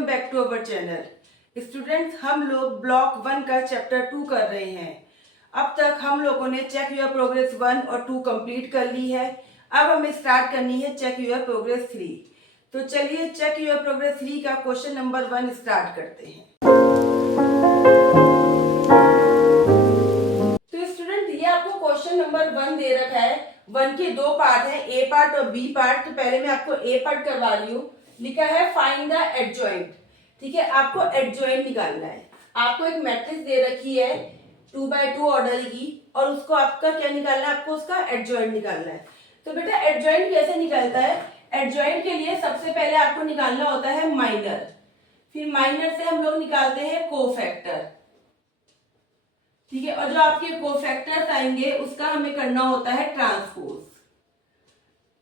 Welcome back to our channel. Students, हम लोग block 1 का चैप्टर 2 कर रहे हैं। अब तक हम लोगों ने चेक योर प्रोग्रेस 1 और 2 कंप्लीट कर ली है। अब हमें स्टार्ट करनी है चेक योर प्रोग्रेस 3। तो चलिए चेक योर प्रोग्रेस 3 का क्वेश्चन नंबर 1 स्टार्ट करते हैं। तो स्टूडेंट, ये आपको क्वेश्चन नंबर 1 दे रखा है। 1 के दो पार्ट है, ए पार्ट और बी पार्ट। तो पहले मैं आपको ए पार्ट करवा रही हूँ। लिखा है फाइंड द एडजॉइंट। ठीक है, आपको एडजॉइंट निकालना है। आपको एक मैट्रिक्स दे रखी है 2x2 ऑर्डर की, और उसको आपका क्या निकालना है, आपको उसका एडजॉइंट निकालना है। तो बेटा एडजॉइंट कैसे निकलता है? एडजॉइंट के लिए सबसे पहले आपको निकालना होता है माइनर, फिर माइनर से हम लोग निकालते हैं कोफैक्टर। ठीक है, और जो आपके कोफैक्टर्स आएंगे उसका हमें करना होता है ट्रांसपोज।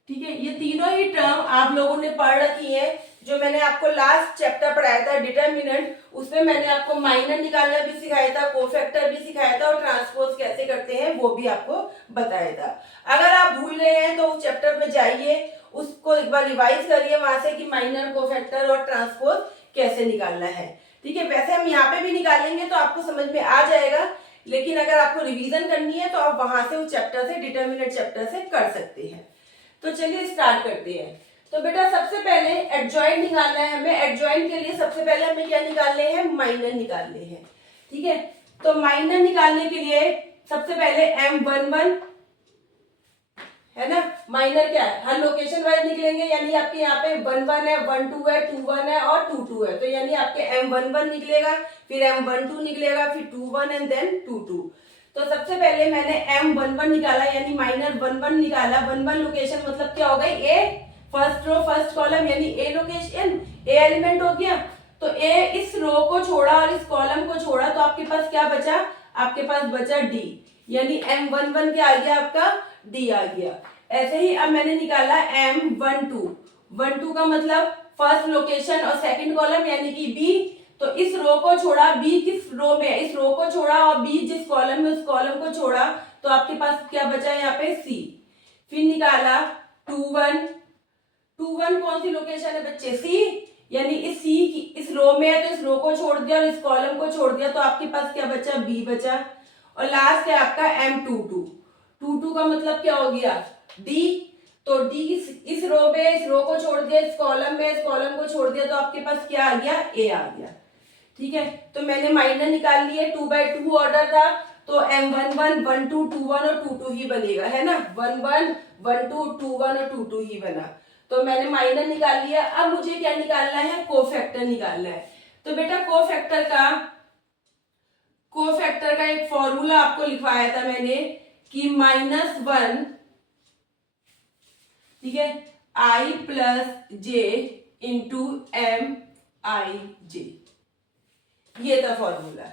ठीक है, ये तीनों ही टर्म आप लोगों ने पढ़ रखी है। जो मैंने आपको लास्ट चैप्टर पढ़ाया था डिटरमिनेंट, उसमें मैंने आपको माइनर निकालना भी सिखाया था, कोफैक्टर भी सिखाया था, और ट्रांसपोज कैसे करते हैं वो भी आपको बताया था। अगर आप भूल गए हैं तो उस चैप्टर में जाइए, उसको एक बार रिवाइज करिए वहां से कि माइनर, कोफैक्टर और ट्रांसपोज कैसे निकालना है। ठीक है, वैसे हम यहाँ पे भी निकालेंगे तो आपको समझ में आ जाएगा, लेकिन अगर आपको रिवीजन करनी है तो आप वहां से उस चैप्टर से, डिटरमिनेंट चैप्टर से कर सकते हैं। तो चलिए स्टार्ट करते हैं। तो बेटा सबसे पहले एडजॉइंट निकालना है हमें। एडजॉइंट के लिए सबसे पहले हमें क्या निकालने हैं? माइनर निकालने हैं। ठीक है, तो माइनर निकालने के लिए सबसे पहले M11 है ना। माइनर क्या है? हर लोकेशन वाइज निकलेंगे, यानी आपके यहाँ पे 11 है, 12 है, 21 है और 22 है। तो यानी आपके M11 निकलेगा, फिर M12 निकलेगा, फिर 21 एंड देन 22। तो सबसे पहले मैंने M11 निकाला, यानी माइनर 11 निकाला। 11 लोकेशन मतलब क्या हो गई? ए, फर्स्ट रो फर्स्ट कॉलम, यानी ए लोकेशन, ए एलिमेंट हो गया। तो ए इस रो को छोड़ा और इस कॉलम को छोड़ा, तो आपके पास क्या बचा? आपके पास बचा डी, यानी M11 क्या आ गया? आपका डी आ गया। ऐसे ही अब मैंने निकाला M12। 12 का मतलब फर्स्ट लोकेशन और सेकंड कॉलम, यानी कि बी। तो इस रो को छोड़ा, बी किस रो में है, इस रो को छोड़ा, और बी जिस कॉलम में उस कॉलम को छोड़ा, तो आपके पास क्या बचा यहाँ पे? सी। फिर निकाला 21। 21 कौन सी लोकेशन है बच्चे? सी, यानी इस सी की इस रो में है, तो इस रो को छोड़ दिया और इस कॉलम को छोड़ दिया, तो आपके पास क्या बचा? बी बचा। और लास्ट है आपका M22। 22 का मतलब क्या हो गया? डी। तो डी इस रो में, इस रो को छोड़ दिया, इस कॉलम में, इस कॉलम को छोड़ दिया, तो आपके पास क्या आ गया? ए आ गया। ठीक है, तो मैंने माइनर निकाल लिए। 2x2 ऑर्डर था, तो M11, 12, 21 और 22 ही बनेगा, है ना। 11, 12, 21 और 22 ही बना। तो मैंने माइनर निकाल लिया। अब मुझे क्या निकालना है? कोफैक्टर निकालना है। तो बेटा कोफैक्टर का एक फॉर्मूला आपको लिखवाया था मैंने कि -1, ठीक है, I + J × MIJ, ये था फॉर्मूला।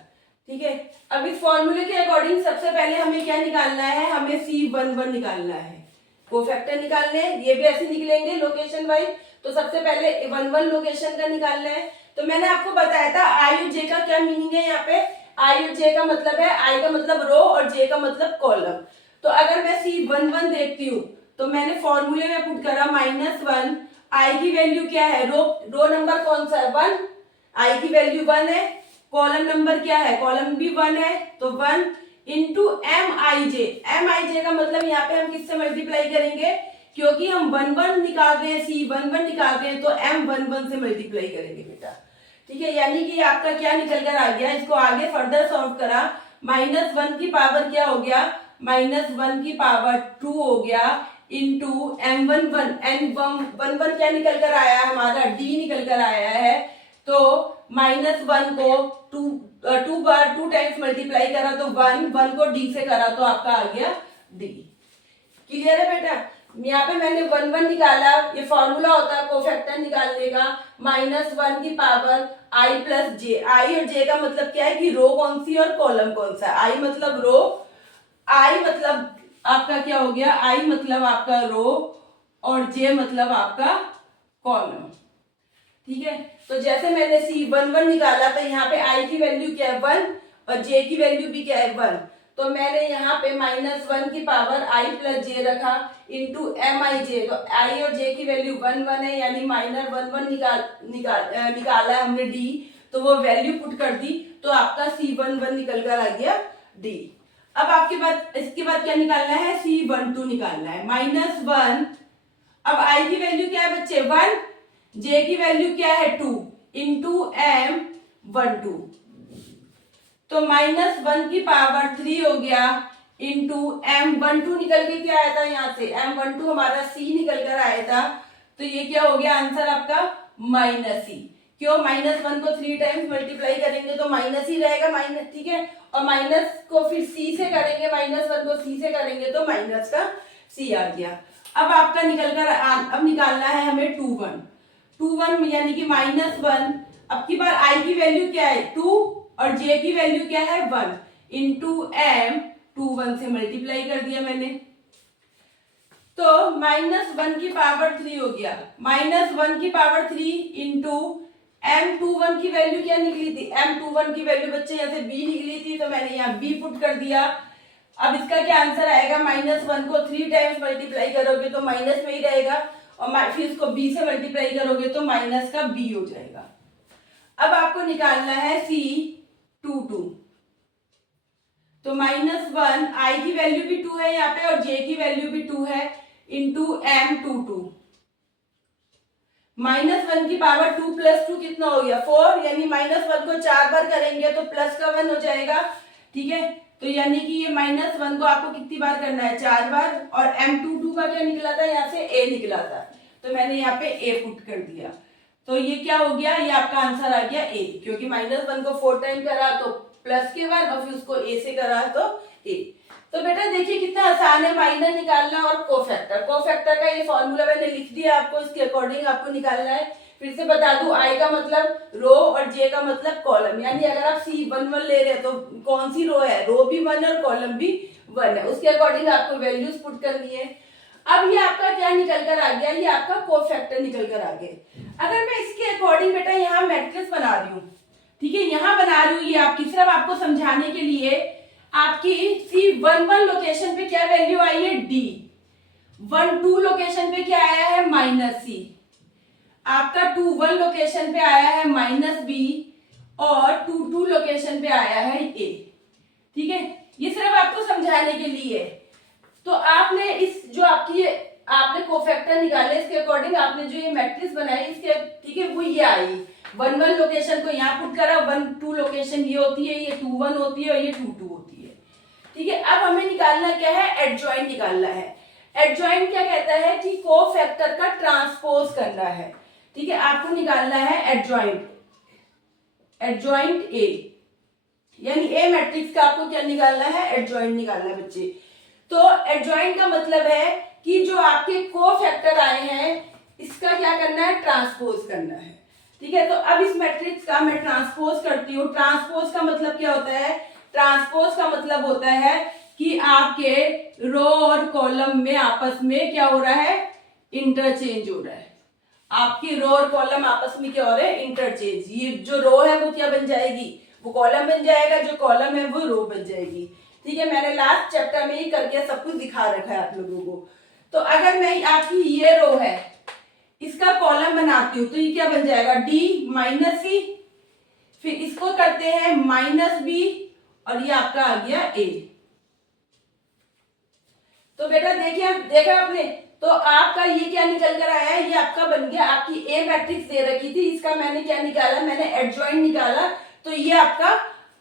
ठीक है, अब इस फॉर्मूले के अकॉर्डिंग सबसे पहले हमें क्या निकालना है? हमें C11 निकालना है, कोफैक्टर निकालने हैं। ये भी ऐसे निकलेंगे लोकेशन वाइज। तो सबसे पहले 11 लोकेशन का निकालना है। तो मैंने आपको बताया था आई और जे का क्या मीनिंग है। यहाँ पे आई और जे का मतलब है, आई का मतलब रो और जे का मतलब कॉलम। तो अगर मैं C11 देखती हूँ, तो मैंने फॉर्मूले में पुट करा -1। आई की वैल्यू क्या है? रो नंबर कौन सा है? 1। आई की वैल्यू 1 है। कॉलम नंबर क्या है? कॉलम भी 1 है, तो 1 इंटू MIJ। MIJ का मतलब यहाँ पे हम किससे मल्टीप्लाई करेंगे? क्योंकि हम 11 निकाल रहे हैं, C11 निकाल रहे हैं, तो M11 से मल्टीप्लाई करेंगे बेटा। ठीक है, यानी कि आपका क्या निकल कर आ गया? इसको आगे फर्दर सॉल्व करा, -1 की पावर क्या हो गया? -1 की पावर 2 हो गया, इंटू M11। M11 क्या निकल कर आया? हमारा डी निकल कर आया है। तो -1 को 2 टाइम्स मल्टीप्लाई करा तो 1 को डी से करा तो आपका आ गया डी। क्लियर है बेटा? यहाँ पे मैंने 1 निकाला। ये फॉर्मूला होता है कोफैक्टर निकालने का, -1 की पावर I + J। आई और जे का मतलब क्या है कि रो कौन सी और कॉलम कौन सा। आई मतलब रो, आई मतलब आपका क्या हो गया? आई मतलब आपका रो और जे मतलब आपका कॉलम। ठीक है, तो जैसे मैंने C11 निकाला, तो यहाँ पे I की वैल्यू क्या है? 1 और J की वैल्यू भी क्या है? 1। तो मैंने यहाँ पे -1 की पावर I + J रखा, इंटू एम आई जे, तो आई और जे की वैल्यू 1 1 है, यानी माइनर 1 1 निकाला है हमने डी, तो वो वैल्यू पुट कर दी, तो आपका C11 निकल कर आ गया डी। अब आपके बाद इसके बाद क्या निकालना है, C12 निकालना है, -1। अब आई की वैल्यू क्या है बच्चे 1, जे की वैल्यू क्या है 2 इंटू M12, तो -1 की पावर 3 हो गया इंटू M12 निकल के क्या आया था यहाँ से, M12 हमारा C निकल कर आया था, तो ये क्या हो गया आंसर आपका -C। क्यों, -1 को 3 टाइम्स मल्टीप्लाई करेंगे तो माइनस ही रहेगा, माइनस, ठीक है, और माइनस को फिर C से करेंगे, -1 को C से करेंगे तो माइनस का C आ गया। अब आपका निकल कर अब निकालना है हमें 2 1 यानी कि -1। अब की बार I की वैल्यू क्या है 2 और J की वैल्यू क्या है 1, इंटू M21 से मल्टीप्लाई कर दिया मैंने, तो -1 की पावर 3 हो गया, -1 की पावर 3 इंटू M21 की वैल्यू क्या निकली थी, M21 की वैल्यू बच्चे यहाँ से B निकली थी, तो मैंने यहाँ B पुट कर दिया। अब इसका क्या आंसर आएगा, -1 को 3 टाइम्स मल्टीप्लाई करोगे तो माइनस में ही रहेगा, और फिर इसको B से मल्टीप्लाई करोगे तो माइनस का B हो जाएगा। अब आपको निकालना है C22, तो -1 I की वैल्यू भी 2 है यहाँ पे और J की वैल्यू भी 2 है, इंटू M22, -1 की पावर 2 + 2 कितना हो गया 4, यानी -1 को 4 बार करेंगे तो प्लस का 1 हो जाएगा, ठीक है, तो यानी कि ये -1 को आपको कितनी बार करना है 4 बार, और M22 का क्या निकला था यहाँ से A निकला था, तो मैंने यहाँ पे A पुट कर दिया, तो ये क्या हो गया, ये आपका आंसर आ गया A, क्योंकि -1 को 4 टाइम करा तो प्लस के 1 और फिर उसको A से करा तो A। तो बेटा देखिए कितना आसान है माइनर निकालना और कोफैक्टर का ये फॉर्मूला मैंने लिख दिया आपको, इसके अकॉर्डिंग आपको निकालना है। फिर से बता दूं, आई का मतलब रो और जे का मतलब कॉलम, यानी अगर आप C11 ले रहे हैं तो कौन सी रो है, रो भी 1 और कॉलम भी 1 है, उसके अकॉर्डिंग आपको वैल्यूज पुट करनी है। अब ये आपका क्या निकल कर आ गया, ये आपका कोफैक्टर निकल कर आ गया। अगर मैं इसके अकॉर्डिंग बेटा यहाँ मैट्रिक्स बना रही हूँ, ठीक है, यहाँ बना रही हूँ, ये आपकी सिर्फ आपको समझाने के लिए, आपकी C11 लोकेशन पे क्या वैल्यू आई है D, 12 लोकेशन पे क्या आया है -C, आपका 21 लोकेशन पे आया है -B, और 22 लोकेशन पे आया है A, ठीक है, ये सिर्फ आपको समझाने के लिए। तो आपने इस जो आपने कोफैक्टर निकाले, इसके अकॉर्डिंग आपने जो ये मैट्रिक्स बनाई इसके, ठीक है, वो ये आई, 1 1 लोकेशन को यहाँ पुट करा, 1 2 लोकेशन ये होती है, ये 2 1 होती है और ये 2 2 होती है, ठीक है। अब हमें निकालना क्या है, एडजॉइंट निकालना है। एडजॉइंट क्या कहता है कि कोफैक्टर का ट्रांसपोज करना है, ठीक है, आपको निकालना है एडजॉइंट ए, यानी ए मैट्रिक्स का आपको क्या निकालना है, एडजॉइंट निकालना है बच्चे। तो एडजॉइंट का मतलब है कि जो आपके कोफैक्टर आए हैं इसका क्या करना है, ट्रांसपोज करना है, ठीक है। तो अब इस मैट्रिक्स का मैं ट्रांसपोज करती हूँ। ट्रांसपोज का मतलब क्या होता है, ट्रांसपोज का मतलब होता है कि आपके रो और कॉलम में आपस में क्या हो रहा है, इंटरचेंज हो रहा है, आपकी रो और कॉलम आपस में क्या हो रहा है, इंटरचेंज। ये जो रो है वो क्या बन जाएगी, वो कॉलम बन जाएगा, जो कॉलम है वो रो बन जाएगी, ठीक है। मैंने लास्ट चैप्टर में ही करके सब कुछ दिखा रखा है आप लोगों को। तो अगर मैं आपकी ये रो है इसका कॉलम बनाती हूँ तो ये क्या बन जाएगा, D -C, फिर इसको करते हैं -B, और ये आपका आ गया A। तो बेटा देखिए, देखा आपने, तो आपका ये क्या निकल कर आया है, ये आपका बन गया, आपकी ए मैट्रिक्स दे रखी थी, इसका मैंने क्या निकाला, मैंने एडजॉइंट निकाला, तो ये आपका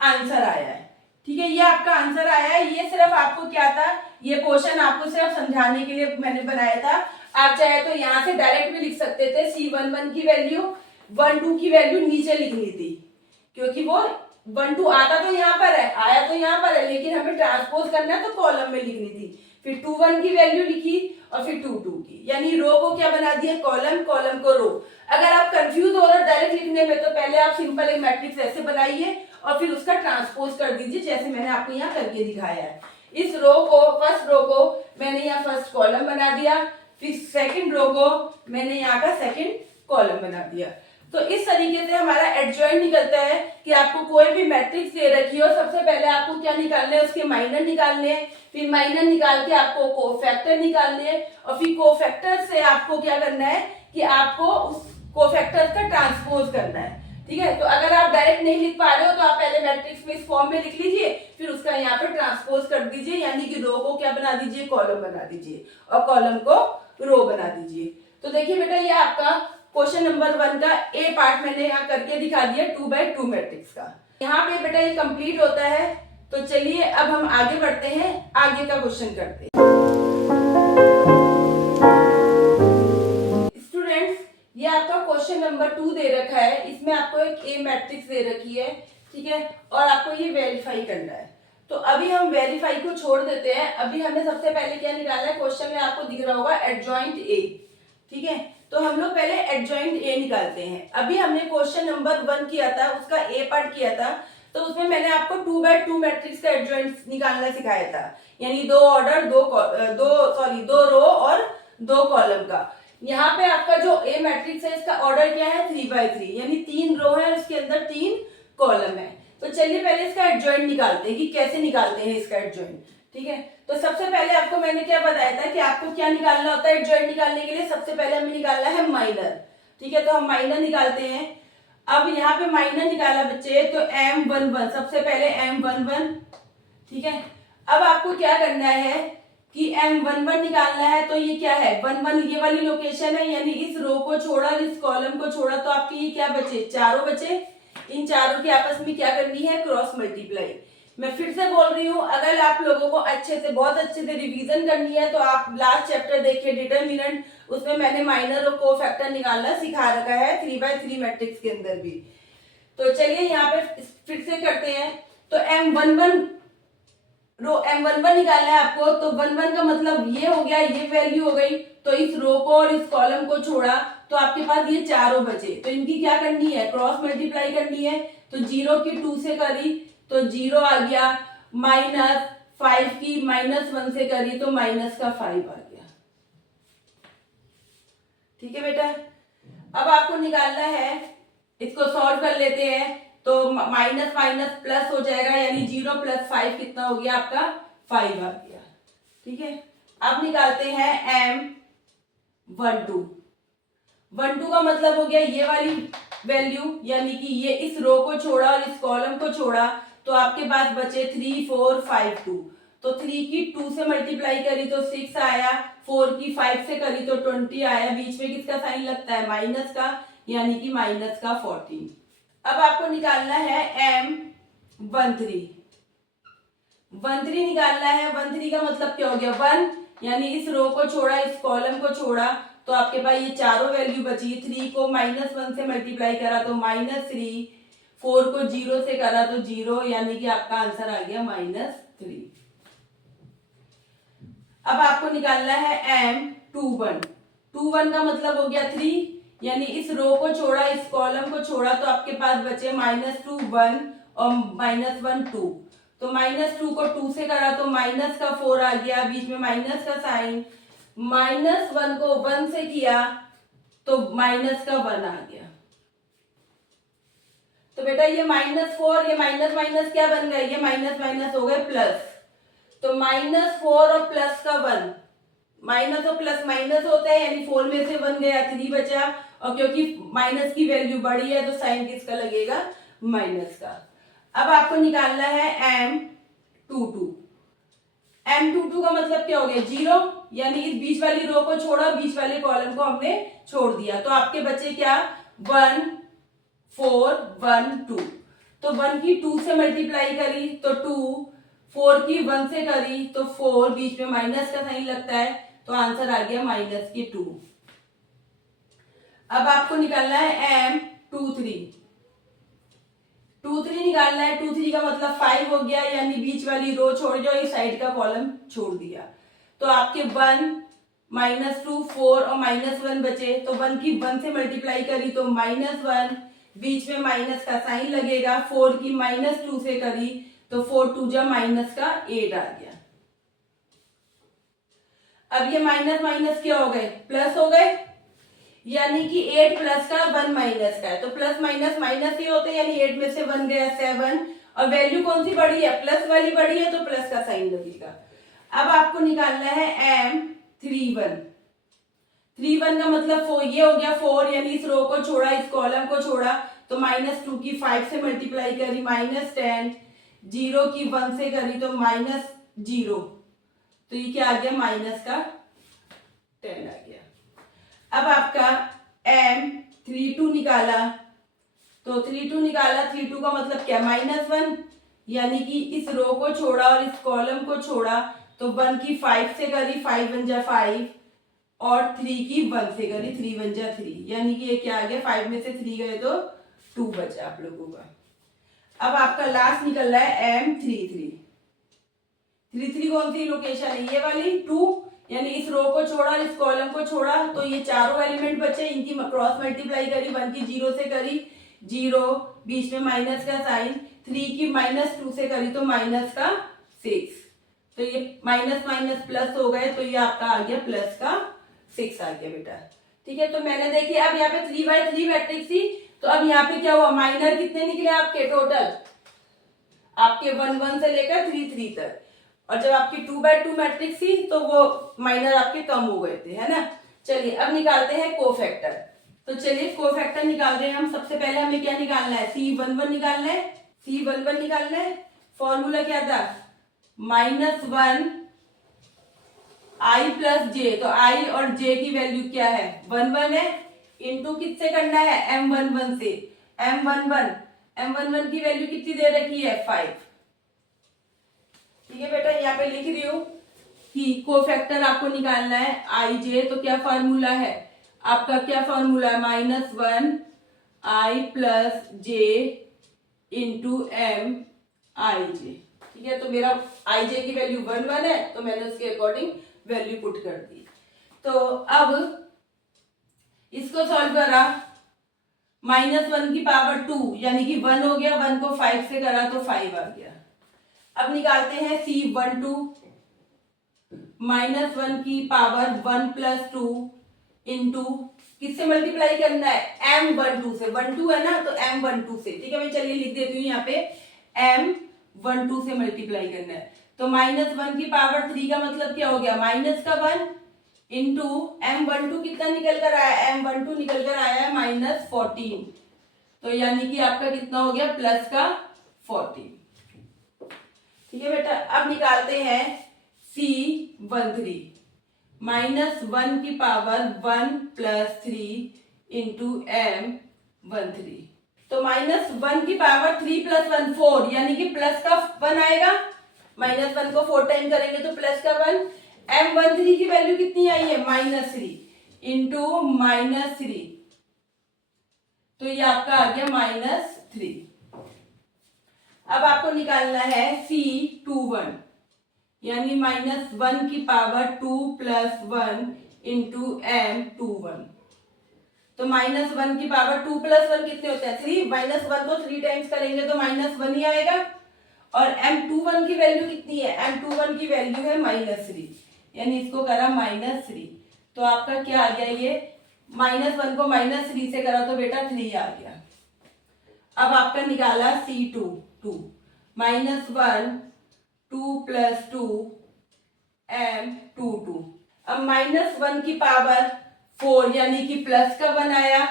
आंसर आया है, ठीक है, ये आपका आंसर आया है। ये सिर्फ आपको क्या था, ये क्वेश्चन आपको सिर्फ समझाने के लिए मैंने बनाया था। आप चाहे तो यहाँ से डायरेक्ट भी लिख सकते थे, C11 की वैल्यू 1 2 की वैल्यू नीचे लिखनी थी, क्योंकि वो 1 2 आता तो यहाँ पर है, आया तो यहाँ पर है, लेकिन हमें ट्रांसपोज करना है तो कॉलम में लिखनी थी। फिर 2 1 की वैल्यू लिखी और फिर 2 2 की, यानी रो को क्या बना दिया, कॉलम, कॉलम को रो। अगर आप कंफ्यूज हो रहे हो डायरेक्ट लिखने में तो पहले आप सिंपल एक मैट्रिक्स ऐसे बनाइए और फिर उसका ट्रांसपोज कर दीजिए, जैसे मैंने आपको यहाँ करके दिखाया है। इस रो को, फर्स्ट रो को मैंने यहाँ फर्स्ट कॉलम बना दिया, फिर सेकंड रो को मैंने यहाँ का सेकंड कॉलम बना दिया। तो इस तरीके से हमारा एडजॉइंट निकलता है कि आपको कोई भी मैट्रिक्स दे रखी हो, सबसे पहले आपको क्या निकालना है, उसके माइनर निकालने हैं, फिर माइनर निकाल के आपको कोफैक्टर निकालने हैं, और फिर कोफैक्टर से आपको क्या करना है कि आपको उस कोफैक्टर का ट्रांसपोज करना है। ठीक है, तो अगर आप डायरेक्ट नहीं लिख पा रहे हो तो आप पहले मैट्रिक्स में इस फॉर्म में लिख लीजिए, फिर उसका यहाँ पे ट्रांसपोज कर दीजिए, यानी कि रो को क्या बना दीजिए, कॉलम बना दीजिए, और कॉलम को रो बना दीजिए। तो देखिए बेटा, ये आपका क्वेश्चन नंबर 1 का ए पार्ट मैंने यहाँ करके दिखा दिया 2x2 मैट्रिक्स का। यहाँ पे बेटा ये कंप्लीट होता है। तो चलिए अब हम आगे बढ़ते हैं, आगे का क्वेश्चन करते हैं। स्टूडेंट्स, ये आपका क्वेश्चन नंबर 2 दे रखा है, इसमें आपको एक ए मैट्रिक्स दे रखी है, ठीक है, और आपको ये वेरीफाई करना है। तो अभी हम वेरीफाई को छोड़ देते हैं, अभी हमें सबसे पहले क्या निकालना है, क्वेश्चन में आपको दिख रहा होगा एडजॉइंट ए, ठीक है, तो हम लोग पहले एडजॉइंट ए निकालते हैं। अभी हमने क्वेश्चन नंबर 1 किया था, उसका ए पार्ट किया था, तो उसमें मैंने आपको 2x2 मैट्रिक्स का एडजॉइंट निकालना सिखाया था, यानी दो ऑर्डर, दो रो और 2 कॉलम का। यहाँ पे आपका जो ए मैट्रिक्स है, इसका ऑर्डर क्या है, 3x3, यानी 3 रो है, उसके अंदर 3 कॉलम है। तो चलिए पहले इसका एडजॉइंट निकालते हैं कि कैसे निकालते हैं इसका एडजॉइंट। ठीक है, तो सबसे पहले आपको मैंने क्या बताया था कि आपको क्या निकालना होता है एडजॉइंट निकालने के लिए, सबसे पहले हमें निकालना है माइनर। ठीक है, तो हम माइनर निकालते हैं। अब यहाँ पे माइनर निकाला बच्चे, तो M11, सबसे पहले M11, ठीक है। अब आपको क्या करना है कि M11 निकालना है, तो ये क्या है, 11 ये वाली लोकेशन है, यानी इस रो को छोड़ा और इस कॉलम को छोड़ा, तो आपके ये क्या बचे, चारों बचे। इन चारों की आपस में क्या करनी है, क्रॉस मल्टीप्लाई। मैं फिर से बोल रही हूँ, अगर आप लोगों को अच्छे से, बहुत अच्छे से रिवीजन करनी है, तो आप लास्ट चैप्टर देखिए डिटरमिनेंट, उसमें मैंने माइनर और कोफैक्टर निकालना सिखा रखा है 3x3 मैट्रिक्स के अंदर भी। तो चलिए यहाँ पे फिर से करते हैं। तो M11 रो M11 निकालना है आपको, तो 11 का मतलब ये हो गया, ये वैल्यू हो गई, तो इस रो को और इस कॉलम को छोड़ा, तो आपके पास ये चारों बचे, तो इनकी क्या करनी है, क्रॉस मल्टीप्लाई करनी है। तो 0 की 2 से करी तो 0 आ गया, -5 की -1 से करी तो माइनस का 5 आ गया। ठीक है बेटा, अब आपको निकालना है, इसको सॉल्व कर लेते हैं, तो माइनस माइनस प्लस हो जाएगा, यानी 0 + 5 कितना हो गया आपका, 5 आ गया। ठीक है, अब निकालते हैं M12 का मतलब हो गया ये वाली वैल्यू, यानी कि ये इस रो को छोड़ा और इस कॉलम को छोड़ा, तो आपके पास बचे 3 4 5 2। तो 3 की 2 से मल्टीप्लाई करी तो 6 आया, 4 की 5 से करी तो 20 आया, बीच में किसका साइन लगता है, माइनस का, यानी कि माइनस का 14। अब आपको निकालना है M13 निकालना है। 13 का मतलब क्या हो गया, 1, यानी इस रो को छोड़ा, इस कॉलम को छोड़ा, तो आपके पास ये चारों वैल्यू बची। 3 को -1 से मल्टीप्लाई करा तो -3, 4 को 0 से करा तो 0, यानी कि आपका आंसर आ गया -3। अब आपको निकालना है M21 का मतलब हो गया 3, यानी इस रो को छोड़ा, इस कॉलम को छोड़ा, तो आपके पास बचे -2 1 और -1 2। तो -2 को 2 से करा तो माइनस का 4 आ गया, बीच में माइनस का साइन, -1 को 1 से किया तो माइनस का 1 आ गया। तो बेटा ये -4, ये माइनस माइनस क्या बन गए, ये माइनस माइनस हो गए प्लस। तो -4 और प्लस का 1, माइनस और प्लस माइनस होता है, यानी 4 में से 1 गया, 3 बचा, और क्योंकि माइनस की वैल्यू बड़ी है तो साइन किसका लगेगा, माइनस का। अब आपको निकालना है M22 का मतलब क्या हो गया, 0, यानी इस बीच वाली रो को छोड़ा, बीच वाले कॉलम को हमने छोड़ दिया, तो आपके बचे क्या, 1 4 1 2। तो 1 की 2 से मल्टीप्लाई करी तो 2, 4 की 1 से करी तो 4, बीच में माइनस का साइन लगता है, तो आंसर आ गया -2। अब आपको निकालना है M23 निकालना है। 23 का मतलब 5 हो गया, यानी बीच वाली रो छोड़ जाओ, इस साइड का कॉलम छोड़ दिया, तो आपके 1 -2 4 और -1 बचे। तो 1 की 1 से मल्टीप्लाई करी तो -1, बीच में माइनस का साइन लगेगा, 4 की -2 से करी तो 4 2 जा माइनस का 8 आ गया। अब ये माइनस माइनस क्या हो गए, प्लस हो गए, यानी कि 8 प्लस का 1 माइनस का है, तो प्लस माइनस माइनस ही होते हैं, यानी 8 में से 1 गया 7, और वैल्यू कौन सी बड़ी है, प्लस वाली बड़ी है, तो प्लस का साइन लगेगा। अब आपको निकालना है M31। 31 का मतलब 4, ये हो गया 4, यानी इस रो को छोड़ा, इस कॉलम को छोड़ा, तो -2 की 5 से मल्टीप्लाई करी -10, 0 की 1 से करी तो -0, तो ये क्या आ गया, माइनस का 10 आ गया। अब आपका M32 निकाला, तो 32 निकाला, 32 का मतलब क्या, -1, यानी कि इस रो को छोड़ा और इस कॉलम को छोड़ा, तो 1 की 5 से करी, 5 1 जा 5, और 3 की 1 से करी, 3 1 जा 3, यानी कि ये क्या आ गया, 5 में से 3 गए तो 2 बचा आप लोगों का। अब आपका लास्ट निकल रहा है M33। 33 कौन सी लोकेशन है, ये वाली 2, यानी इस रो को छोड़ा, इस कॉलम को छोड़ा, तो ये चारों एलिमेंट बचे, इनकी क्रॉस मल्टीप्लाई करी, 1 की 0 से करी 0, बीच में माइनस का साइन, 3 की -2 से करी तो माइनस का 6, तो ये माइनस माइनस प्लस हो गए, तो ये आपका आ गया प्लस का 6 आ गया बेटा। ठीक है, तो मैंने देखिए अब यहाँ पे 3/3 मैट्रिक्स थी, तो अब यहाँ पे क्या हुआ, माइनर कितने निकले आपके टोटल, आपके 1 1 से लेकर 3 3 तक, और जब आपकी 2/2 मैट्रिक्स थी तो वो माइनर आपके कम हो गए थे, है ना। चलिए अब निकालते हैं कोफैक्टर। तो चलिए कोफैक्टर निकाल रहे हैं हम। सबसे पहले हमें क्या निकालना है, C11 निकालना है, C11 निकालना है। फॉर्मूला क्या था, -1 I प्लस जे, तो I और J की वैल्यू क्या है, 1 1 है, इंटू किससे करना है, M11 से, M11 की वैल्यू कितनी दे रखी है, 5। ठीक है बेटा, यहाँ पे लिख रही हूं कि कोफैक्टर आपको निकालना है IJ, तो क्या फॉर्मूला है आपका, क्या फॉर्मूला है, -1 I plus J into MIJ। ठीक है, तो मेरा IJ की वैल्यू 1 1 है, तो मैंने उसके अकॉर्डिंग वैल्यू पुट कर दी। तो अब इसको सॉल्व करा, -1 की पावर 2, यानी कि 1 हो गया, 1 को 5 से करा तो 5 आ गया। अब निकालते हैं C12, -1 की पावर 1 प्लस 2 इंटू किससे मल्टीप्लाई करना है, M12 से, 1 2 है ना, तो M12 से। ठीक है, मैं चलिए लिख देती हूँ यहाँ पे, M12 से मल्टीप्लाई करना है, तो -1 की पावर 3 का मतलब क्या हो गया, माइनस का 1 इंटू M12 कितना निकल कर आया, M12 निकल कर आया है -14, तो यानी कि आपका कितना हो गया, प्लस का 14। ठीक है बेटा, अब निकालते हैं C13, -1 की पावर 1 प्लस 3 इंटू M13, तो -1 की पावर 3 प्लस 1 4, यानी कि प्लस का 1 आएगा, -1 को 4 टाइम करेंगे तो प्लस का 1। M13 की वैल्यू कितनी आई है, -3 इंटू -3, तो ये आपका आ गया -3। अब आपको निकालना है C21, यानी -1 की पावर 2 प्लस 1 इंटू M21, तो -1 की पावर 2 प्लस 1 कितने होते हैं, 3, -1 को 3 टाइम्स करेंगे तो -1 ही आएगा, और M21 की वैल्यू कितनी है, M21 की वैल्यू है -3, यानी इसको करा -3, तो आपका क्या आ गया, ये -1 को -3 से करा तो बेटा 3 आ गया। अब आपका निकाला C2 -1 2 प्लस 2 M22, अब -1 की पावर 4, यानी कि प्लस का 1 आया,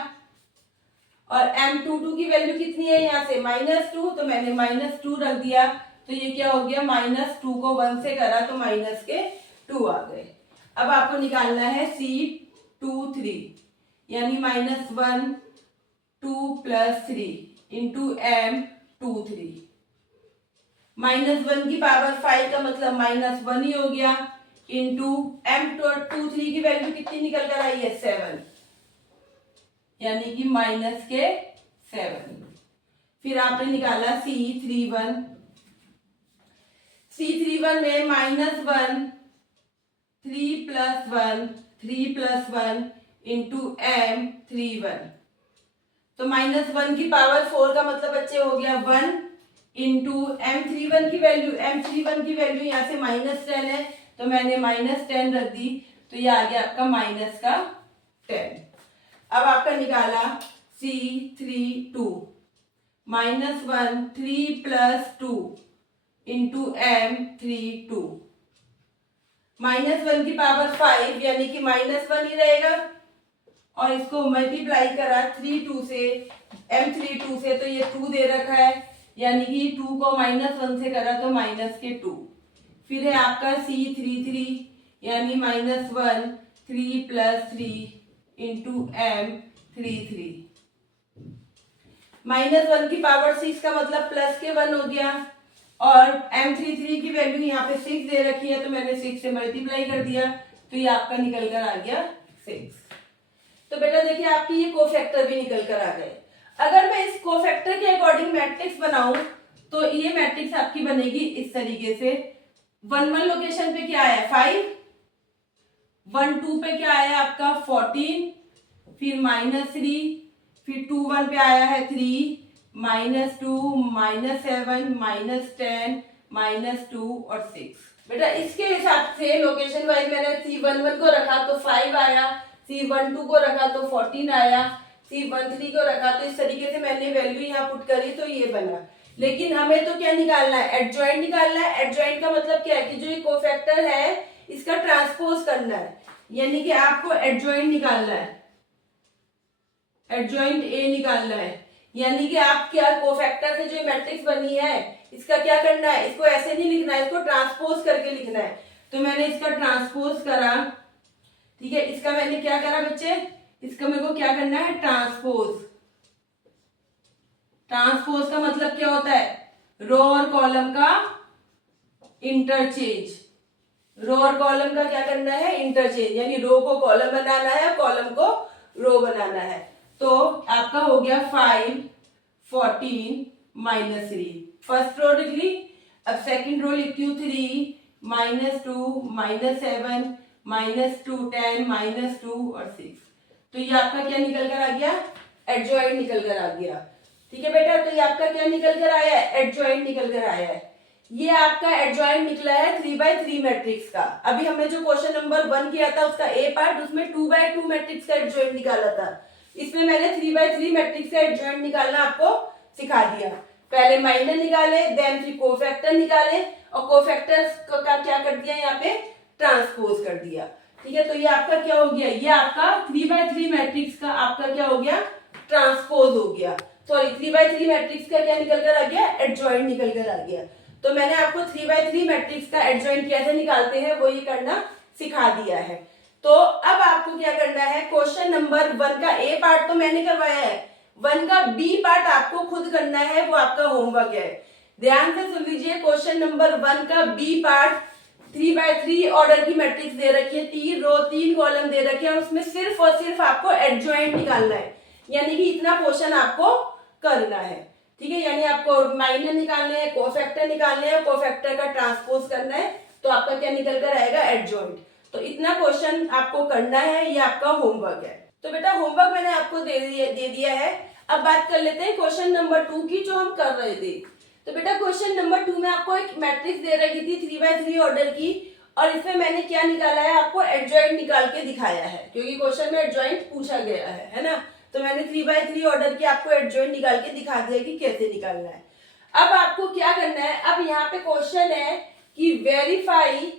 और M22 की वैल्यू कितनी है यहाँ से, -2, तो मैंने -2 रख दिया, तो ये क्या हो गया, -2 को 1 से करा तो माइनस के 2 आ गए। अब आपको निकालना है C23, यानी -1 2 प्लस 3 इंटू M23, -1 की पावर 5 का मतलब -1 ही हो गया, इंटू M23 की वैल्यू कितनी निकल कर आई है, 7, यानी कि -7। फिर आपने निकाला C31 में -1 3 प्लस 1 इंटू M31, तो -1 की पावर 4 का मतलब बच्चे हो गया 1 इंटू M31 की वैल्यू यहाँ से -10 है, तो मैंने -10 रख दी, तो ये आ गया आपका -10। अब आपका निकाला C3 2 -1 3 + 2 इंटू M3 2 -1 की पावर 5 यानी कि -1 ही रहेगा और इसको मल्टीप्लाई करा 3 2 से M3 2 से तो ये 2 दे रखा है यानी कि 2 को -1 से करा तो -2। फिर है आपका C33 यानी -1 3 + 3 इंटू M33 -1 की पावर 6 का मतलब प्लस के 1 हो गया और M33 की वैल्यू यहाँ पे 6 दे रखी है तो मैंने 6 से मल्टीप्लाई कर दिया तो ये आपका निकल कर आ गया 6। तो बेटा देखिए आपकी ये कोफैक्टर भी निकल कर आ गए। अगर मैं इस कोफैक्टर के अकॉर्डिंग मैट्रिक्स बनाऊं तो ये मैट्रिक्स आपकी बनेगी इस तरीके से 1 1 लोकेशन पे क्या आया 5, 1 2 पे क्या आया आपका 14, फिर -3, फिर 2 1 पे आया है 3, -2, -7, -10, -2 और 6। बेटा इसके हिसाब से लोकेशन वाइज मैंने C11 को रखा तो 5 आया, C12 को रखा तो 14 आया, C13 को रखा तो इस तरीके से मैंने वैल्यू यहाँ पुट करी तो ये बना। लेकिन हमें तो क्या निकालना है एडजॉइंट निकालना है। एडजॉइंट का मतलब क्या है कि जो ये कोफैक्टर है इसका ट्रांसपोज करना है यानी कि आपको एडजॉइंट निकालना है, एडजॉइंट ए निकालना है यानी कि आप क्या कोफैक्टर से जो मैट्रिक्स बनी है इसका क्या करना है, इसको ऐसे नहीं लिखना है, इसको ट्रांसपोज करके लिखना है। तो मैंने इसका ट्रांसपोज करा, ठीक है। इसका मैंने क्या करा बच्चे, इसका मेरे को क्या करना है ट्रांसपोज। ट्रांसपोज का मतलब क्या होता है रो और कॉलम का इंटरचेंज। रो और कॉलम का क्या करना है इंटरचेंज, यानी रो को कॉलम बनाना है और कॉलम को रो बनाना है। तो आपका हो गया 5 14 -3 फर्स्ट रो लिख ली। अब सेकंड रो लिखती हूँ 3 -2 -7 -2 10 -2 और 6। तो ये आपका क्या निकल कर आ गया एडजॉइंट निकल कर आ गया, ठीक है बेटा। तो ये आपका क्या निकल कर आया है एडजॉइंट निकल कर आया है। ये आपका एडजॉइंट निकला है 3/3 मैट्रिक्स का। अभी हमने जो क्वेश्चन नंबर 1 किया था उसका ए पार्ट, उसमें 2/2 मैट्रिक्स का एडजॉइंट निकाला था। इसमें मैंने 3/3 मैट्रिक्स का एडजॉइंट निकालना आपको सिखा दिया। पहले माइनर निकाले, देन फिर कोफैक्टर निकाले और कोफैक्टर का क्या कर दिया यहाँ पे ट्रांसपोज कर दिया, ठीक है। तो ये आपका क्या हो गया, ये आपका 3/3 मैट्रिक्स का आपका क्या हो गया ट्रांसपोज हो गया। सॉरी 3/3 मैट्रिक्स का क्या निकल कर आ गया एडजॉइंट निकल कर आ गया। तो मैंने आपको 3/3 मैट्रिक्स का एडजॉइंट कैसे निकालते हैं वो ये करना सिखा दिया है। तो अब आपको क्या करना है, क्वेश्चन नंबर 1 का ए पार्ट तो मैंने करवाया है, 1 का बी पार्ट आपको खुद करना है, वो आपका होमवर्क है। ध्यान से सुन लीजिए, क्वेश्चन नंबर 1 का बी पार्ट 3/3 ऑर्डर की मैट्रिक्स दे रखी है, 3 रो 3 कॉलम दे रखे हैं और उसमें सिर्फ और सिर्फ आपको एडजॉइंट निकालना है, यानी कि इतना पोर्शन आपको करना है, ठीक है। यानी आपको माइनर निकालने हैं, कोफैक्टर निकालने हैं, कोफैक्टर का ट्रांसपोज करना है, तो आपका क्या निकल कर आएगा एडजॉइंट। तो इतना क्वेश्चन आपको करना है, ये आपका होमवर्क है। तो बेटा होमवर्क मैंने आपको दे दिया है। अब बात कर लेते हैं क्वेश्चन नंबर 2 की जो हम कर रहे थे। तो बेटा क्वेश्चन नंबर 2 में आपको एक मैट्रिक्स दे रखी थी 3/3 ऑर्डर की और इसमें मैंने क्या निकाला है आपको एडजॉइंट निकाल के दिखाया है, क्योंकि क्वेश्चन में एडजॉइंट पूछा गया है ना। तो मैंने 3/3 ऑर्डर की आपको एडजॉइंट निकाल के दिखा दिया कि कैसे निकालना है। अब आपको क्या करना है, अब यहाँ पे क्वेश्चन है कि वेरीफाई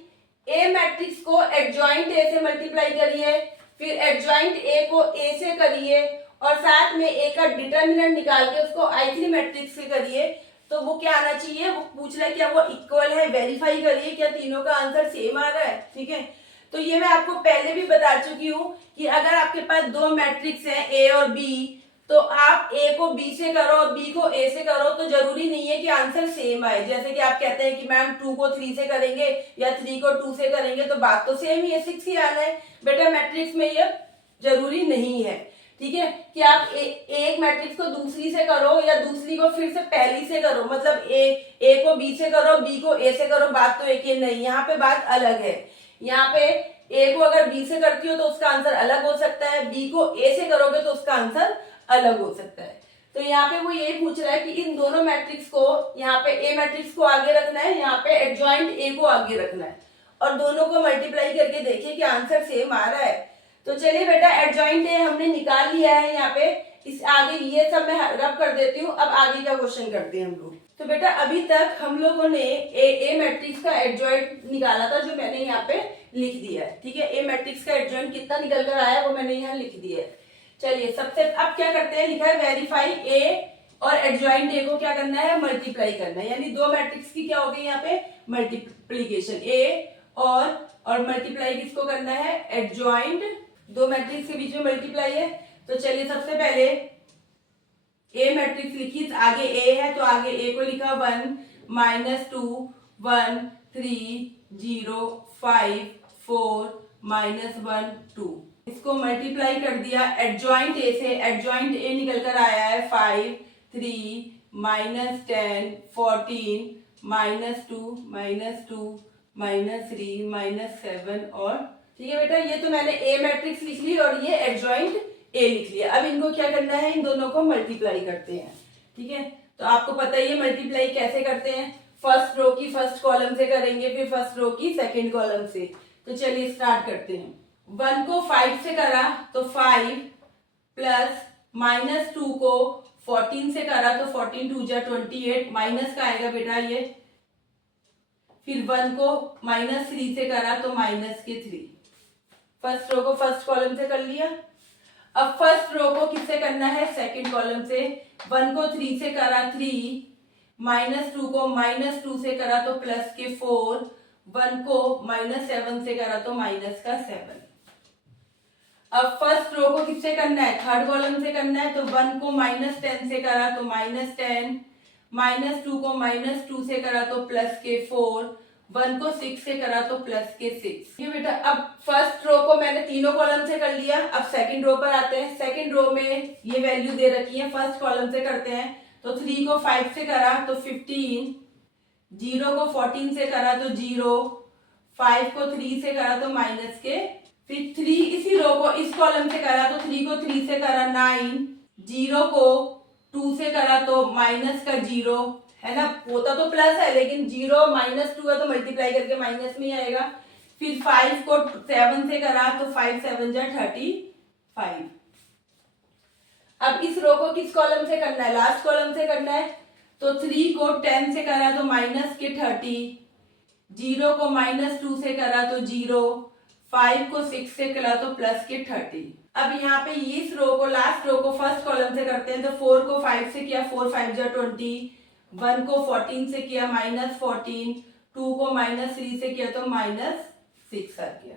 ए मैट्रिक्स को एडजॉइंट ए से मल्टीप्लाई करिए, फिर एडजॉइंट ए को ए से करिए और साथ में ए का डिटर्मिनेंट निकाल के उसको I3 मैट्रिक्स से करिए। तो वो क्या आना चाहिए, वो पूछ रहा है क्या वो इक्वल है, वेरीफाई करिए क्या तीनों का आंसर सेम आ रहा है, ठीक है। तो ये मैं आपको पहले भी बता चुकी हूँ कि अगर आपके पास 2 मैट्रिक्स हैं ए और बी, तो आप ए को बी से करो और बी को ए से करो, तो जरूरी नहीं है कि आंसर सेम आए। जैसे कि आप कहते हैं कि मैम 2 को 3 से करेंगे या 3 को 2 से करेंगे तो बात तो सेम ही है, 6 ही आना है। बेटा मैट्रिक्स में ये जरूरी नहीं है, ठीक है, कि आप एक मैट्रिक्स को दूसरी से करो या दूसरी को फिर से पहली से करो, मतलब ए को बी से करो बी को ए से करो, बात तो एक ही नहीं। यहाँ पे बात अलग है। यहाँ पे ए को अगर बी से करती हो तो उसका आंसर अलग हो सकता है, बी को ए से करोगे तो उसका आंसर अलग हो सकता है। तो यहाँ पे वो यही पूछ रहा है कि इन दोनों मैट्रिक्स को, यहाँ पे ए मैट्रिक्स को आगे रखना है, यहाँ पे एडजॉइंट ए को आगे रखना है और दोनों को मल्टीप्लाई करके देखिए कि आंसर सेम आ रहा है। तो चलिए बेटा एडजॉइंट ए हमने निकाल लिया है यहाँ पे। इस आगे ये सब मैं रब कर देती हूँ। अब आगे का क्वेश्चन करते हैं हम लोग। तो बेटा अभी तक हम लोगों ने ए मैट्रिक्स का एडजॉइंट निकाला था, जो मैंने यहाँ पे लिख दिया है। ठीक है, ए मैट्रिक्स का एडजॉइंट कितना निकल कर आया वो मैंने यहाँ लिख दिया है। चलिए सबसे अब क्या करते हैं, लिखा है वेरीफाई ए और एडजॉइंट ए को क्या करना है, मल्टीप्लाई करना है। यानी दो मैट्रिक्स की क्या हो गई यहाँ पे, मल्टीप्लीकेशन। ए और मल्टीप्लाई किसको करना है, एडजॉइंट। दो मैट्रिक्स के बीच में मल्टीप्लाई है। तो चलिए सबसे पहले ए मैट्रिक्स लिखी, आगे ए है तो आगे ए को लिखा 1 -2 1 3 0 5 4 -1 2। इसको मल्टीप्लाई कर दिया एडजॉइंट ए से। एडजॉइंट ए निकल कर आया है 5 3 -10 14 -2 -3 -7 और ठीक है बेटा, ये तो मैंने ए मैट्रिक्स लिख ली और ये एडजॉइंट ए लिख लिया। अब इनको क्या करना है, इन दोनों को मल्टीप्लाई करते हैं। ठीक है, तो आपको पता ही है मल्टीप्लाई कैसे करते हैं, फर्स्ट रो की फर्स्ट कॉलम से करेंगे, फिर फर्स्ट रो की सेकंड कॉलम से। तो चलिए स्टार्ट करते हैं। 1 को 5 से करा तो 5 प्लस -2 को 14 से करा तो 14 2 जा 28, माइनस का आएगा बेटा ये। फिर 1 को -3 से करा तो -3। फर्स्ट रो को फर्स्ट कॉलम से कर लिया। अब फर्स्ट रो को किससे करना है, सेकंड कॉलम से। 1 को 3 से करा 3, -2 को -2 से करा तो प्लस के 4, 1 को -7 से करा तो माइनस का 7। अब फर्स्ट रो को किससे करना है, थर्ड कॉलम से करना है। तो 1 को -10 से करा तो -10, -2 को -2 से करा तो प्लस के 4, 1 को 6 से करा तो प्लस के 6। ये बेटा अब फर्स्ट रो को मैंने तीनों कॉलम से कर लिया। अब सेकंड रो पर आते हैं। सेकंड रो में ये वैल्यू दे रखी है, फर्स्ट कॉलम से करते हैं। तो 3 को 5 से करा तो 15, 0 को 14 से करा तो 0, 5 को 3 से करा तो माइनस के। फिर 3 इसी रो को इस कॉलम से करा तो 3 को 3 से करा 9, 0 को 2 से करा तो माइनस का 0 है ना, होता तो प्लस है लेकिन 0 -2 है तो मल्टीप्लाई करके माइनस में ही आएगा। फिर 5 को 7 से करा तो 5 7 जा 35। अब इस रो को किस कॉलम से करना है, लास्ट कॉलम से करना है। तो 3 को 10 से करा तो माइनस के 30, 0 को -2 से करा तो 0, 5 को 6 से करा तो प्लस के 30। अब यहाँ पे इस रो को लास्ट रो को फर्स्ट कॉलम से करते हैं। तो 4 को 5 से किया 4 5 जा 20, 1 को 14 से किया -14, 2 को -3 से किया तो -6 आ गया।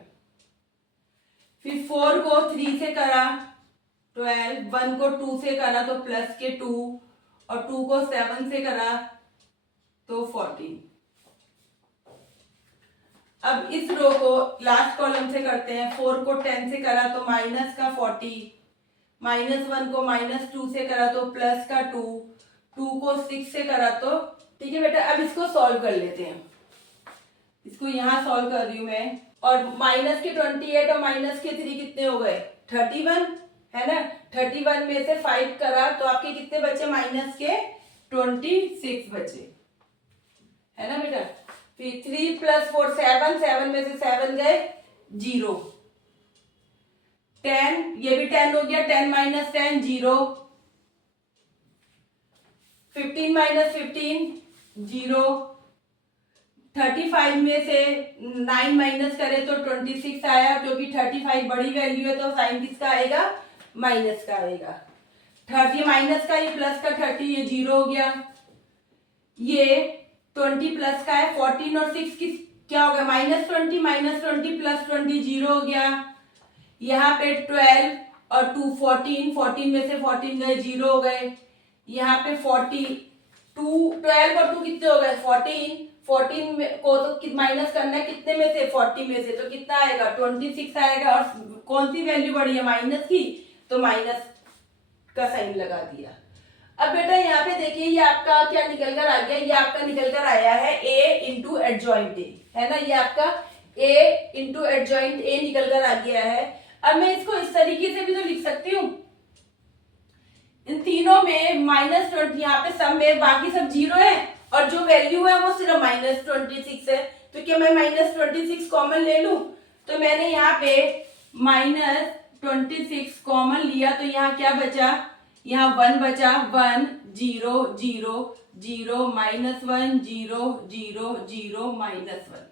फिर 4 को 3 से करा 12, 1 को 2 से करा तो प्लस के 2 और 2 को 7 से करा तो 14। अब इस रो को लास्ट कॉलम से करते हैं। 4 को 10 से करा तो माइनस का 40, -1 को -2 से करा तो प्लस का 2, 2 को 6 से करा तो ठीक है बेटा। अब इसको सॉल्व कर लेते हैं। इसको यहाँ सॉल्व कर रही हूं मैं। और माइनस के 28 और माइनस के 3 कितने हो गए, 31 है ना। 31 में से 5 करा तो आपके कितने बचे, माइनस के 26 बचे है ना बेटा। फिर 3 + 4 7, 7 में से 7 गए 0, 10 ये भी 10 हो गया, 10 - 10 0, 15 - 15 0, 35 में से 9 माइनस करें तो 26 आया, क्योंकि 35 बड़ी वैल्यू है तो साइन किसका आएगा, माइनस का आएगा। 30 माइनस का, ये प्लस का 30, ये 0 हो गया। ये 20 प्लस का है, 14 और 6 किस क्या हो गया, -20 -20 + 20 0 हो गया। यहाँ पे 12 और 2 14, 14 में से 14 गए 0 हो गए। यहाँ पे 12 और 2 कितने हो गए, 14, 14 को तो माइनस करना है कितने में से, 40 में से, तो कितना आएगा 26 आएगा। और कौन सी वैल्यू बढ़ी है, माइनस की, तो माइनस का साइन लगा दिया। अब बेटा यहाँ पे देखिए ये आपका क्या निकल कर आ गया, ये आपका निकल कर आया है a × एडजॉइंट ए है ना। ये आपका a × एडजॉइंट ए निकल कर आ गया है। अब मैं इसको इस तरीके से भी तो लिख सकती हूँ, इन तीनों में -20, यहाँ पे सब में बाकी सब 0 है और जो वैल्यू है वो सिर्फ -26 है। तो क्या मैं -26 कॉमन ले लूं, तो मैंने यहाँ पे माइनस 26 कॉमन लिया तो यहाँ क्या बचा, यहाँ 1 बचा, 1 0 0 0 -1 0 0 0 -1।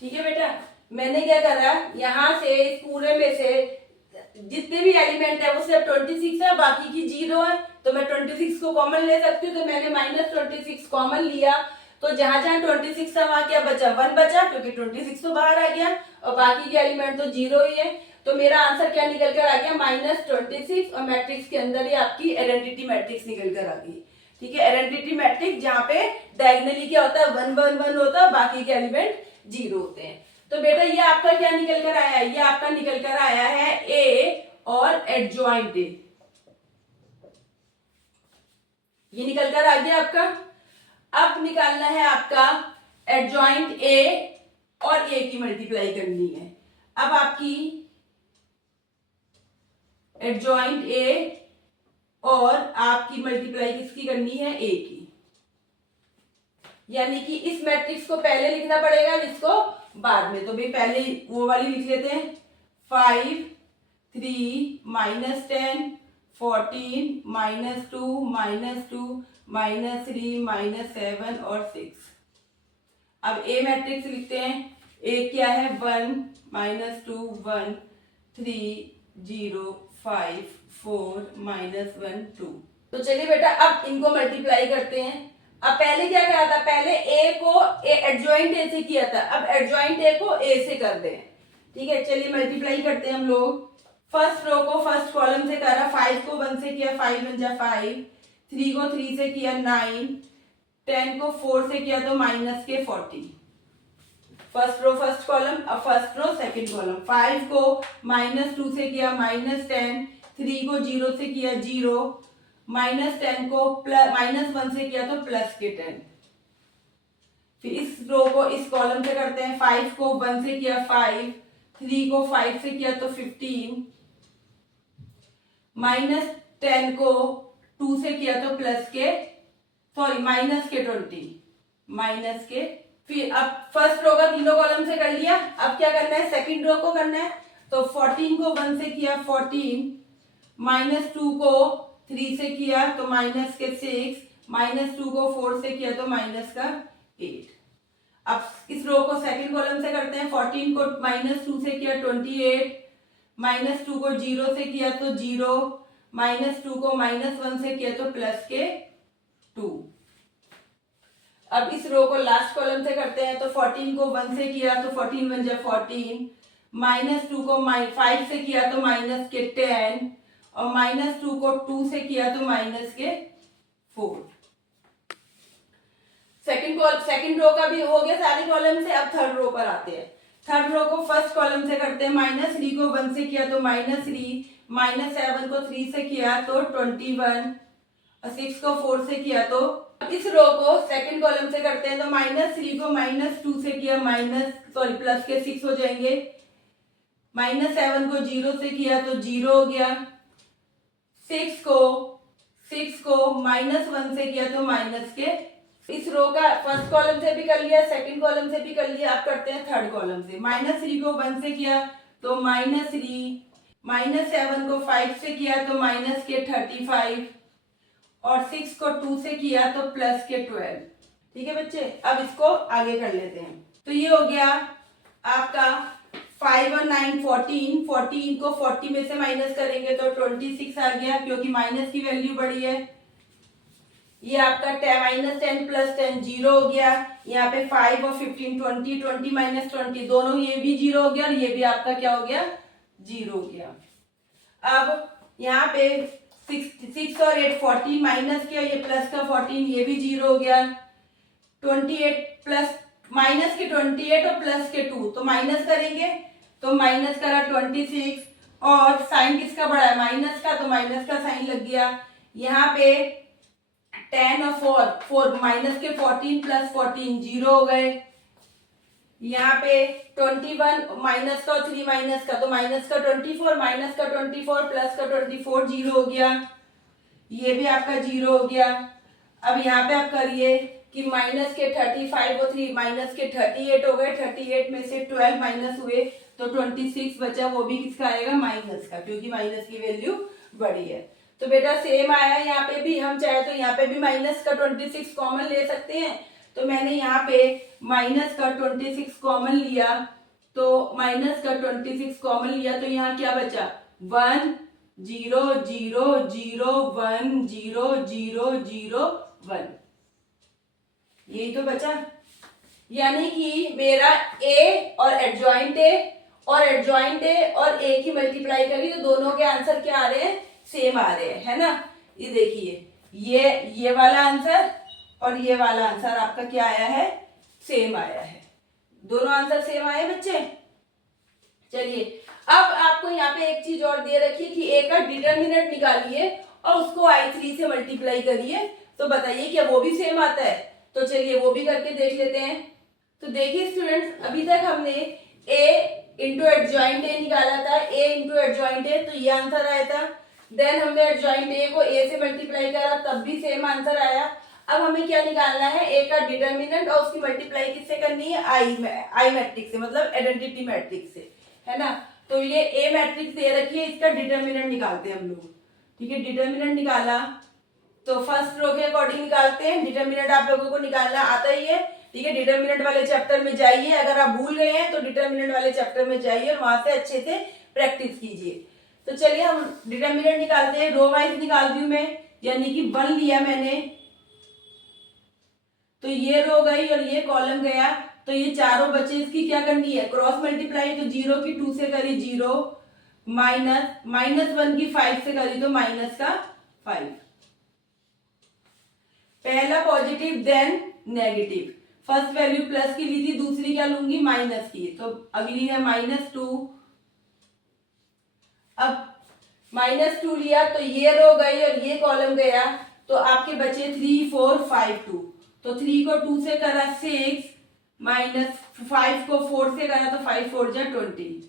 ठीक है बेटा, मैंने क्या करा, यहाँ से इस पूरे में से जितने भी एलिमेंट है वो सिर्फ 26 है, बाकी की 0 है, तो मैं 26 को कॉमन ले सकती हूँ, तो मैंने -26 कॉमन लिया, तो जहां जहां 26 था वहां क्या बचा, 1 बचा, क्योंकि 26 तो बाहर आ गया और बाकी के एलिमेंट तो 0 ही है। तो मेरा आंसर क्या निकल कर आ गया, -26, और मैट्रिक्स के अंदर ही आपकी आइडेंटिटी मैट्रिक्स निकल कर आ गई। ठीक है, आइडेंटिटी मैट्रिक्स जहाँ पे डायगोनली क्या होता है, 1 1 1 होता है, बाकी के एलिमेंट 0 होते हैं। तो बेटा ये आपका क्या निकल कर आया है, ये आपका निकल कर आया है ए और एडजॉइंट ए, ये निकल कर आ गया आपका। अब निकालना है आपका एडजॉइंट ए और ए की मल्टीप्लाई करनी है। अब आपकी एडजॉइंट ए और आपकी मल्टीप्लाई किसकी करनी है, ए की, यानी कि इस मैट्रिक्स को पहले लिखना पड़ेगा, इसको बाद में। तो भाई पहले वो वाली लिख लेते हैं, 5 3 -10 14 -2 -2 -3 -7 और 6। अब ए मैट्रिक्स लिखते हैं, ए क्या है, 1 -2 1 3 0 5 4 -1 2। तो चलिए बेटा अब इनको मल्टीप्लाई करते हैं। अब पहले क्या करा था, पहले ए को एडजॉइंट ए से किया था, अब एडजॉइंट ए को ए से कर दें। ठीक है, चलिए मल्टीप्लाई करते हैं हम लोग। फर्स्ट रो को फर्स्ट कॉलम से करा, 5 को 1 से किया, 5 1 जा 5, 3 को 3 से किया 9, 10 को 4 से किया तो -40। फर्स्ट रो फर्स्ट कॉलम, अब फर्स्ट रो सेकंड कॉलम, 5 को -2 से किया -10, 3 को 0 से किया 0, -10 को -1 से किया तो +10। फिर इस रो को इस कॉलम से करते हैं, 5 को 1 से किया 5, 3 को 5 से किया तो 15, -10 को 2 से किया तो -20। फिर अब फर्स्ट रो का तीनों कॉलम से कर लिया, अब क्या करना है, सेकंड रो को करना है। तो 14 को 1 से किया 14, -2 को 3 से किया तो -6, -2 को 4 से किया तो -8। अब इस रो को सेकंड कॉलम से करते हैं, 14 को -2 से किया 28, -2 को 0 से किया तो 0, -2 को -1 से किया तो +2। अब इस रो को लास्ट कॉलम से करते हैं, तो 14 को 1 से किया तो 14 1 जा 14, -2 को 5 से किया तो -10, और -2 को 2 से किया तो -4। सेकंड रो का भी हो गया सारे कॉलम से। अब थर्ड रो पर आते हैं। थर्ड रो को फर्स्ट कॉलम से करते हैं, -3 को 1 से किया तो -3, -7 को 3 से किया तो 21, और 6 को 4 से किया तो। इस रो को सेकंड कॉलम से करते हैं, तो -3 को -2 से किया प्लस के 6 हो जाएंगे, -7 को 0 से किया तो 0 हो गया, 6 को -1 से किया तो माइनस के। इस रो का फर्स्ट कॉलम से भी कर लिया, सेकंड कॉलम से भी कर लिया, अब करते हैं थर्ड कॉलम से। -3 को 1 से किया तो -3, -7 को 5 से किया तो -35, और 6 को 2 से किया तो +12। ठीक है बच्चे, अब इसको आगे कर लेते हैं। तो ये हो गया आपका 5 और 9 14 को 40 में से माइनस करेंगे तो 26 आ गया, क्योंकि माइनस की वैल्यू बड़ी है। ये आपका -10 + 10 0 हो गया। यहाँ पे 5 और 15 20 20 -20 दोनों, ये भी 0 हो गया और ये भी आपका क्या हो गया, 0 हो गया। अब यहाँ पे 6 और 8 14 माइनस किया, ये प्लस का 14, ये भी 0 हो गया। 28 प्लस माइनस के 28 और प्लस के 2, तो माइनस करेंगे तो माइनस करा 26, और साइन किसका बड़ा है, माइनस का, तो माइनस का साइन लग गया। यहाँ पे 10 और 4 माइनस के 14 + 14 0 हो गए। यहाँ पे 21 माइनस का और 3 माइनस का, तो माइनस का 24 माइनस का 24 प्लस का 24 0 हो गया, ये भी आपका 0 हो गया। अब यहाँ पे आप करिए कि माइनस के 35 और 3 माइनस के 38 हो गए, 38 में से 12 माइनस हुए तो 26 बचा, वो भी किसका आएगा, माइनस का, क्योंकि माइनस की वैल्यू बड़ी है। तो बेटा सेम आया यहाँ पे भी, हम चाहे तो यहाँ पे भी माइनस का 26 कॉमन ले सकते हैं। तो मैंने यहाँ पे माइनस का 26 कॉमन लिया, तो माइनस का 26 कॉमन लिया, तो यहाँ क्या बचा, 1 0 0 0 1 0 0 0 1, यही तो बचा। यानी कि मेरा ए और एडजॉइंट ए और एडजॉइंट ए और ए की मल्टीप्लाई करी तो दोनों के आंसर क्या आ रहे हैं, सेम आ रहे हैं, है ना। ये देखिए ये वाला आंसर और ये वाला आंसर आपका क्या आया है, सेम आया है, दोनों आंसर सेम आए बच्चे। चलिए अब आपको यहाँ पे एक चीज और दे रखी है कि ए का डिटर्मिनेंट निकालिए और उसको I3 से मल्टीप्लाई करिए, तो बताइए क्या वो भी सेम आता है। तो चलिए वो भी करके देख लेते हैं। तो देखिए स्टूडेंट्स, अभी तक हमने ए इंटू एडजॉइंट ए निकाला था, ए इंटू एडजॉइंट ए, तो ये आंसर आया था। देन हमने एडजॉइंट ए को ए से मल्टीप्लाई करा, तब भी सेम आंसर आया। अब हमें क्या निकालना है, ए का डिटर्मिनेंट और उसकी मल्टीप्लाई किससे करनी है, आई मैट्रिक्स से, मतलब आइडेंटिटी मैट्रिक्स से, है ना। तो ये ए मैट्रिक्स दे रखी है, इसका डिटर्मिनेंट निकालते हैं हम लोग। ठीक है, डिटर्मिनेंट निकाला तो फर्स्ट रो के अकॉर्डिंग निकालते हैं। डिटर्मिनेंट आप लोगों को निकालना आता ही है, ठीक है। डिटर्मिनेंट वाले चैप्टर में जाइए, अगर आप भूल गए हैं तो डिटर्मिनेंट वाले चैप्टर में जाइए और वहां से अच्छे से प्रैक्टिस कीजिए। तो चलिए हम डिटर्मिनेंट निकालते हैं, रो वाइज निकाल दी हूं मैं, यानी कि 1 लिया मैंने, तो ये रो गई और ये कॉलम गया, तो ये चारों बचे, इसकी क्या करनी है, क्रॉस मल्टीप्लाई। तो 0 की 2 से करी 0, -1 की 5 से करी तो माइनस का 5। पहला positive then negative, first value plus की ली थी, दूसरी क्या लूंगी, माइनस की, तो अगली है -2। अब -2 लिया तो ये रो गई और ये कॉलम गया, तो आपके बचे 3 4 5 2। तो 3 को 2 से करा 6, -5 को 4 से करा तो 5 4 जा 20।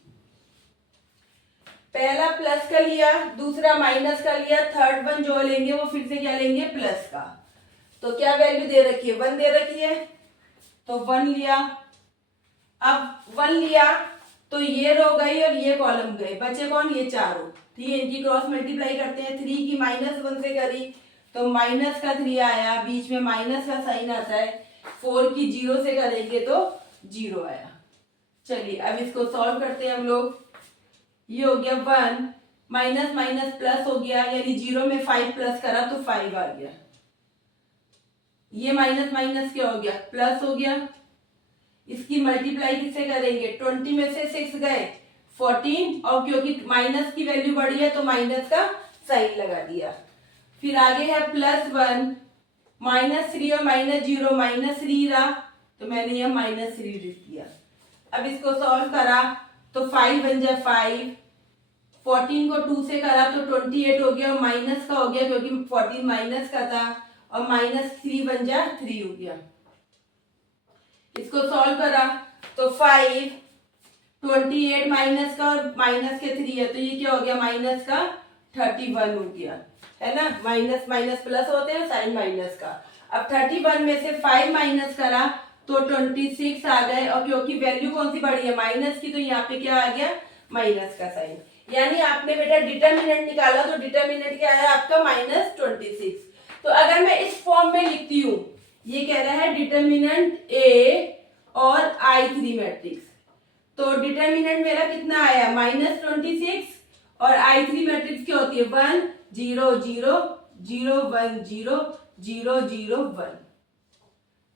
पहला प्लस का लिया, दूसरा माइनस का लिया, थर्ड वन जो लेंगे वो फिर से क्या लेंगे, प्लस का। तो क्या वैल्यू दे रखी है, 1 दे रखी है, तो 1 लिया। अब 1 लिया तो ये रो गई और ये कॉलम गए, बचे कौन, ये चारों, ठीक है। इनकी क्रॉस मल्टीप्लाई करते हैं, 3 की -1 से करी तो माइनस का 3 आया, बीच में माइनस का साइन आता है। 4 की 0 से करेंगे तो 0 आया। चलिए अब इसको सॉल्व करते हैं हम लोग। ये हो गया 1 माइनस माइनस प्लस हो गया, यानी 0 में 5 प्लस करा तो 5 आ गया। ये माइनस माइनस क्या हो गया, प्लस हो गया। इसकी मल्टीप्लाई किससे करेंगे, 20 में से 6 गए 14, और क्योंकि माइनस की वैल्यू बढ़ी है तो माइनस का साइन लगा दिया। फिर आगे है +1 -3 और -0, -3 रहा तो मैंने यह -3 लिख दिया। अब इसको सॉल्व करा तो 5 बन जाए 5, 14 को 2 से करा तो 28 हो गया और माइनस का हो गया क्योंकि 14 माइनस का था, और -3 बन जा 3 हो गया। इसको सॉल्व करा तो 5 28 माइनस का और माइनस के 3 है तो ये क्या हो गया, माइनस का 31 हो गया, है ना। माइनस माइनस प्लस होते हैं, साइन माइनस का। अब 31 में से 5 माइनस करा तो 26 आ गए, और क्योंकि वैल्यू कौन सी बढ़ी है, माइनस की, तो यहाँ पे क्या आ गया, माइनस का साइन। यानी आपने बेटा डिटर्मिनेंट निकाला तो डिटर्मिनेंट क्या है आपका, -26। तो अगर मैं इस फॉर्म में लिखती हूँ, ये कह रहा है डिटर्मिनेंट ए और I3 मैट्रिक्स, तो डिटर्मिनेंट मेरा कितना आया, -26, और I3 मैट्रिक्स क्या होती है, 1 0 0 0 1 0 0 0 1।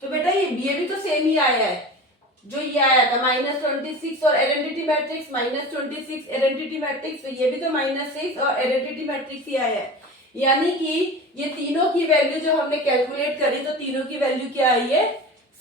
तो बेटा ये भी तो सेम ही आया है, जो ये आया था -26 और आइडेंटिटी मैट्रिक्स, -26 आइडेंटिटी मैट्रिक्स, तो ये भी तो -6 और आइडेंटिटी मैट्रिक्स ही आया है। यानी कि ये तीनों की वैल्यू जो हमने कैलकुलेट करी तो तीनों की वैल्यू क्या आई है,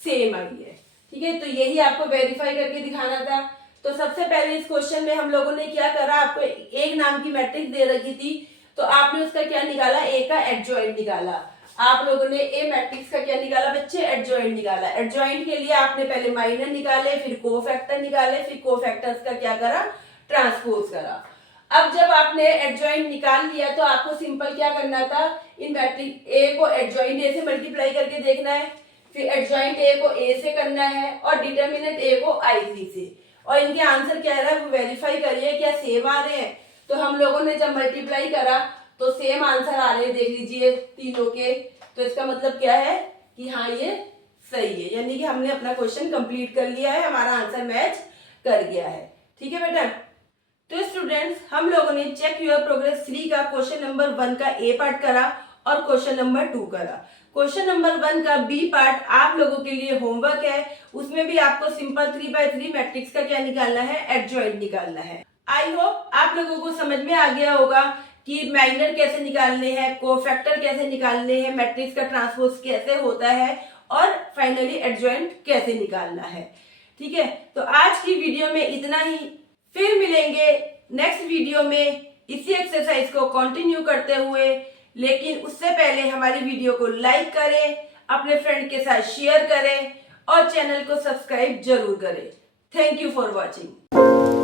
सेम आई है, ठीक है। तो यही आपको वेरीफाई करके दिखाना था। तो सबसे पहले इस क्वेश्चन में हम लोगों ने क्या करा, आपको एक नाम की मैट्रिक्स दे रखी थी तो आपने उसका क्या निकाला, ए का एडजॉइंट निकाला। आप लोगों ने ए मैट्रिक्स का क्या निकाला बच्चे, एडजॉइंट निकाला। एडजॉइंट के लिए आपने पहले माइनर निकाले, फिर कोफैक्टर निकाले, फिर कोफैक्टर्स का क्या करा, ट्रांसपोज करा। अब जब आपने एडजॉइंट निकाल लिया तो आपको सिंपल क्या करना था, इन मैट्रिक्स ए को एडजॉइंट ए से मल्टीप्लाई करके देखना है, फिर एडजॉइंट ए को ए से करना है और डिटर्मिनेंट ए को I3 से, और इनके आंसर क्या आ रहा है वो वेरीफाई करिए क्या सेम आ रहे हैं। तो हम लोगों ने जब मल्टीप्लाई करा तो सेम आंसर आ रहे हैं, देख लीजिए तीनों के। तो इसका मतलब क्या है कि हाँ ये सही है, यानी कि हमने अपना क्वेश्चन कंप्लीट कर लिया है, हमारा आंसर मैच कर गया है। ठीक है बेटा। तो स्टूडेंट्स हम लोगों ने चेक योर प्रोग्रेस 3 का क्वेश्चन नंबर 1 का ए पार्ट करा और क्वेश्चन नंबर 2 करा। क्वेश्चन नंबर 1 का बी पार्ट आप लोगों के लिए होमवर्क है, उसमें भी आपको सिंपल 3x3 मैट्रिक्स का क्या निकालना है, एडजॉइंट निकालना है। आई होप आप लोगों को समझ में आ गया होगा कि माइनर कैसे निकालने हैं, कोफैक्टर कैसे निकालने हैं, मैट्रिक्स का ट्रांसपोज कैसे होता है और फाइनली एडजॉइंट कैसे निकालना है। ठीक है, तो आज की वीडियो में इतना ही, फिर मिलेंगे नेक्स्ट वीडियो में इसी एक्सरसाइज को कंटिन्यू करते हुए। लेकिन उससे पहले हमारी वीडियो को लाइक करें, अपने फ्रेंड के साथ शेयर करें और चैनल को सब्सक्राइब जरूर करें। Thank you for watching.